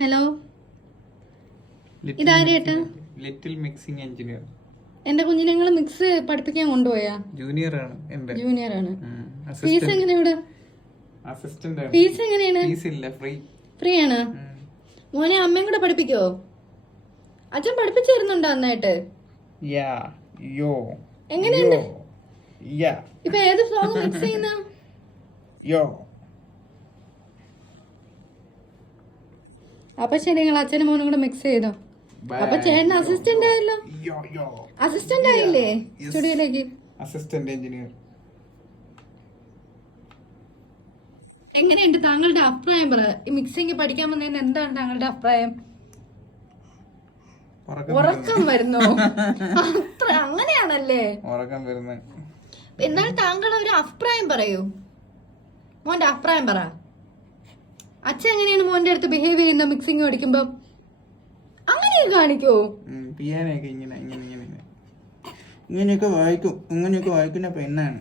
Hello, ഇതാരേട്ടാ? Little mixing engineer. എന്റെ കുഞ്ഞിനെ നിങ്ങൾ മിക്സ് പഠിപ്പിക്കാൻ കൊണ്ടുപോയാ? ജൂനിയർ ആണ്. ജൂനിയർ ആണ്. ഫീസ് എങ്ങനെയാണ്? അസിസ്റ്റന്റ് ആണ്. ഫീസ് എങ്ങനെയാണ്? ഫീസ് ഇല്ല, ഫ്രീ ആണ്. മോനെ അമ്മയും കൂടെ പഠിപ്പിക്കോ? അച്ഛൻ പഠിപ്പിച്ചു തരുന്നുണ്ടോ നന്നായിട്ട്? എങ്ങനെയുണ്ട് ഇപ്പൊ? ഏത് സോങ് മിക്സ് ചെയ്യുന്ന? അപ്പൊ ശരി, നിങ്ങൾ അച്ഛനും മോനും കൂടെ മിക്സ് ചെയ്തോ. അപ്പൊ ചേട്ടൻ അസിസ്റ്റന്റ് ആയല്ലോ. അസിസ്റ്റന്റ് ആയില്ലേ സ്റ്റുഡിയോയിലേക്ക്? Assistant engineer. എങ്ങനെയുണ്ട് താങ്കളുടെ അഭിപ്രായം? പറ, ഈ മിക്സിംഗ് പഠിക്കാൻ വന്നതിന് എന്താണ് താങ്കളുടെ അഭിപ്രായം? ഉറക്കം വരുന്നോ? അത്ര അങ്ങനെയാണല്ലേ? ഉറക്കം വരുന്ന. എന്നാൽ താങ്കൾ ഒരു അഭിപ്രായം പറയൂ. മോന്റെ അഭിപ്രായം പറ. അച്ഛൻ എങ്ങനെയാണ് മോന്റെ അടുത്ത് ബിഹേവ് ചെയ്യുന്ന മിക്സിംഗ് പഠിക്കുമ്പോ? അങ്ങനെയൊക്കെ കാണിക്കോ? പിയാനൊക്കെ ഇങ്ങനെയൊക്കെ വായിക്കും. ഇങ്ങനെയൊക്കെ വായിക്കുന്ന പെണ്ണാണ്.